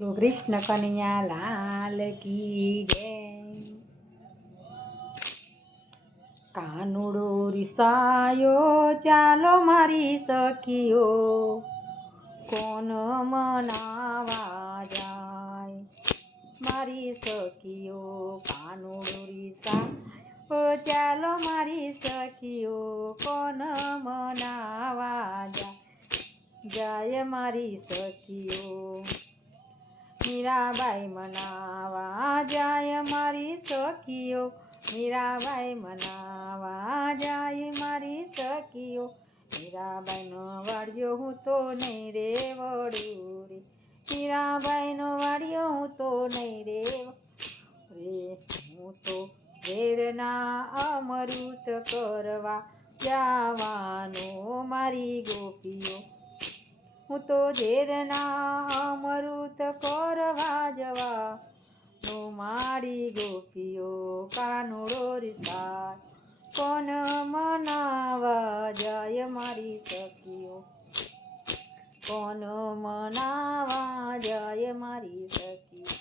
તો કૃષ્ણ કનૈયા લાલ કી જય. કાનુડો રીસાયો ચાલો મારી સખીઓ, કોણ મનાવા જાય મારી સખીઓ. કાનુડો રીસાયો ચાલો મારી સખીઓ, કોણ મનાવા જાય મારી સખીઓ. મીરાબાઈ મનાવા જાય મારી સખીઓ, મીરાબાઈ મનાવા જાય મારી સખીઓ. મીરાબાઈનો વાડિયો હું તો નહીં રે વળું રે, મીરાબાઈનો વાડિયો હું તો નહીં રે હું તો ઝેરના અમૃત કરવા જવાનો મારી ગોપીઓ. હું તો ઝેરના અમૃત કરવા જવાનું મારી ગોપીઓ. કાનુડો રીસાય કોણ મનાવા જાય મારી સખીઓ, કોણ મનાવા જાય મારી સખીઓ.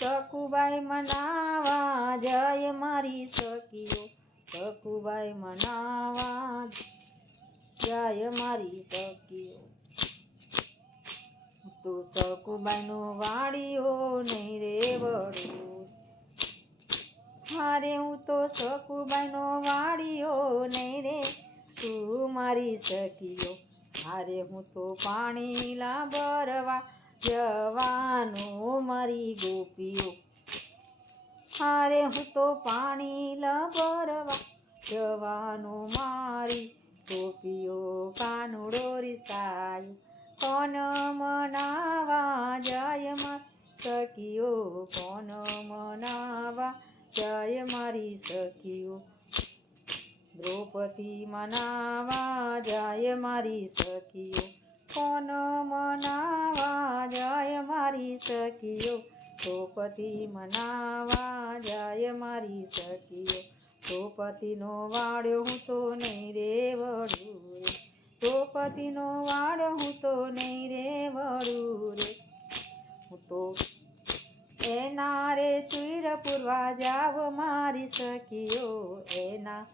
સખુબાઈ મનાવા જાય મારી સખીઓ, સખુબાઈ મનાવા જાય મારી સખીઓ. તો સખુબાઈનો વાડિયો નહીં રે વળું, મારે હું તો સખુબાઈનો વાડિયો નહીં રે તું મારી સખીઓ. મારે હું તો પાણી ભરવા જવાનું મારી ગોપીઓ, મારે હું તો પાણી ભરવા જવાનું મારી ગોપીઓ. કાનુડો રીસાય કોણ મનાવા જાય મારી સખીઓ, કોણ મનાવા જાય મારી સખીઓ. દ્રૌપદી મનાવા જાય મારી સખીઓ, કોણ મનાવા જાય મારી સખીઓ. દ્રૌપદી મનાવા જાય મારી સખીઓ. દ્રૌપદીનો વાડ્યો હું તો નહીં રે વળું રે, દ્રૌપદીનો વાડ્યો હું તો નહીં રે વળું રે. હું તો એના રે તીર પૂરવા જાવ મારી સખીઓ, એના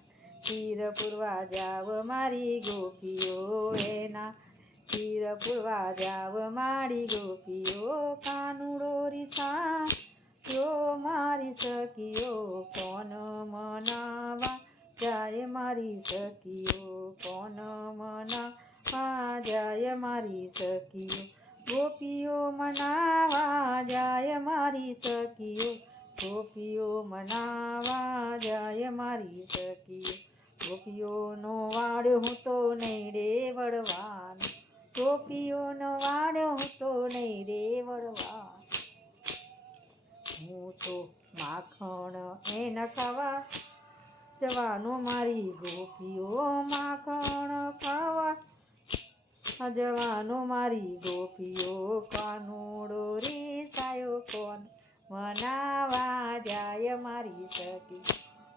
તીર પૂરવા જાવ મારી ગોપીઓ, એના તીર પૂરવા જાવ મારી ગોપીઓ. કાનુડો રીસાયો મારી સખીઓ, કોણ મનાવા જાય મારી સખીઓ, કોણ મનાવા જાય મારી સખીઓ. ગોપીઓ મનાવા જાય મારી સખીઓ, ગોપીઓ મનાવા જાય મારી સખીઓ. ગોપીઓનો વાડ્યો હું તો નહીં રે વળવાનો, ગોપીઓનો વાડ્યો હું તો નહીં રે વળવાનો. હું તો માખણ એને ખાવા જવાનું મારી ગોપીઓ, માખણ ખાવા જવાનું મારી ગોપીઓ. કાનુડો રીસાયો કોણ મનાવા જાય મારી સખી.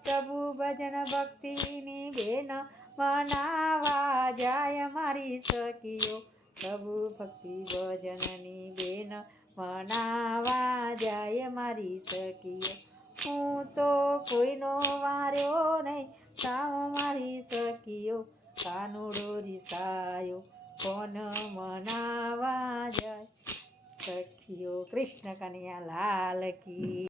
પ્રભુ ભજન ભક્તિની બેન મનાવા જાય મારી સખીઓ, પ્રભુ ભક્તિ ભજનની બેન મનાવા જાય મારી સખીઓ. હું તો કોઈનો વાર્યો નહીં સાવ મારી સખીઓ. કાનુડો રીસાયો કોણ મનાવા જાય સખીઓ. કૃષ્ણ કનૈયા લાલ કી